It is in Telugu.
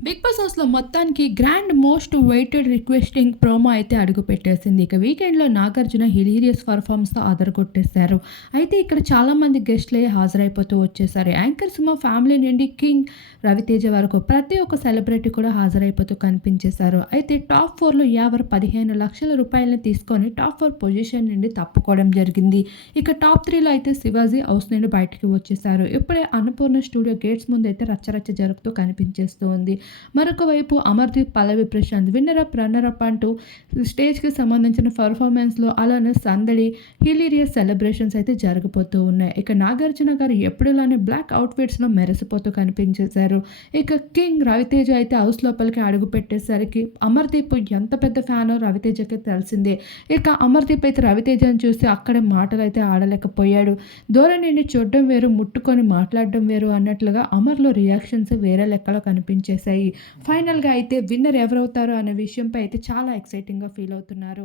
బిగ్ బాస్ హౌస్‌లో మొత్తానికి grand most awaited requesting promo అయితే అడుగుపెట్టేసింది. ఇక వీకెండ్‌లో నాగార్జున హిలీరియస్ పెర్ఫార్మన్స్‌తో అదరగొట్టేశారు. అయితే ఇక్కడ చాలామంది గెస్ట్‌లే హాజరైపోతూ వచ్చేసారు. యాంకర్ సుమ ఫ్యామిలీ నుండి కింగ్ రవితేజ వరకు ప్రతి ఒక్క సెలబ్రిటీ కూడా హాజరైపోతూ కనిపించేశారు. అయితే టాప్ 4లో యావర్ రూ. 15,00,000 తీసుకొని టాప్ 4 పొజిషన్ నుండి తప్పుకోవడం జరిగింది. ఇక టాప్ 3లో అయితే శివాజీ హౌస్ నుండి బయటికి వచ్చేసారు. ఇప్పుడే అన్నపూర్ణ స్టూడియో గేట్స్ ముందైతే రచ్చరచ్చ జరుగుతూ కనిపించేస్తూ ఉంది. మరొక వైపు అమర్‌దీప్, పల్లవి ప్రశాంత్ రన్నర్ అప్ అంటూ స్టేజ్‌కి సంబంధించిన పెర్ఫార్మన్స్‌లో అలానే సందడి, హిలీరియస్ సెలబ్రేషన్స్ అయితే జరగబోతూ ఉన్నాయి. ఇక నాగార్జున గారు ఎప్పుడులానే బ్లాక్ అవుట్‌ఫిట్స్‌లో మెరిసిపోతూ కనిపించేశారు. ఇక కింగ్ రవితేజ అయితే హౌస్ లోపలికి అడుగుపెట్టేసరికి అమర్‌దీప్ ఎంత పెద్ద ఫ్యానో రవితేజకి తెలిసిందే. ఇక అమర్‌దీప్ అయితే రవితేజని చూసి అక్కడే మాటలైతే ఆడలేకపోయాడు. దూరం నుండి చూడడం వేరు, ముట్టుకొని మాట్లాడడం వేరు అన్నట్లుగా అమర్‌లో రియాక్షన్స్ వేరే లెక్కలో కనిపించేశాయి. ఫైనల్‌గా అయితే విన్నర్ ఎవరవుతారో అనే విషయంపై అయితే చాలా ఎక్సైటింగ్‌గా ఫీల్ అవుతున్నారు.